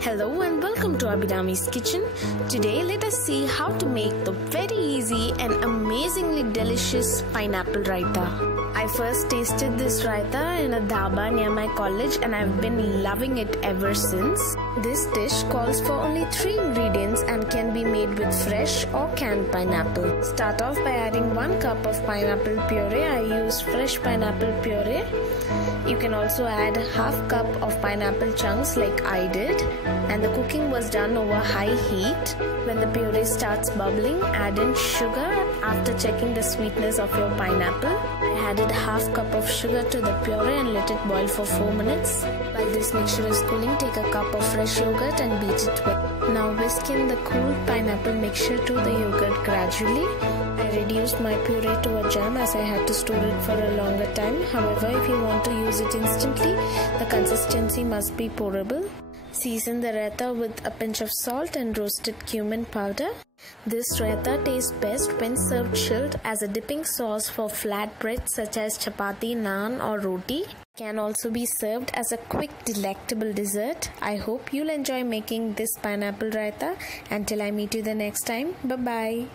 Hello and welcome to Abhidami's kitchen. Today let us see how to make the very easy and amazingly delicious pineapple raita. I first tasted this raita in a dhaba near my college and I've been loving it ever since. This dish calls for only 3 ingredients and can be made with fresh or canned pineapple. Start off by adding 1 cup of pineapple puree. I used fresh pineapple puree. You can also add half cup of pineapple chunks like I did, and the cooking was done over high heat. When the puree starts bubbling, add in sugar after checking the sweetness of your pineapple. I added half cup of sugar to the puree and let it boil for 4 minutes. While this mixture is cooling, take a cup of fresh yogurt and beat it well. Now whisk in the cooled pineapple mixture to the yogurt gradually. I reduced my puree to a jam as I had to store it for a longer time. However, if you want to use it instantly, the consistency must be pourable. Season the raita with a pinch of salt and roasted cumin powder. This raita tastes best when served chilled as a dipping sauce for flatbread such as chapati, naan or roti. Can also be served as a quick delectable dessert. I hope you'll enjoy making this pineapple raita. Until I meet you the next time, bye bye.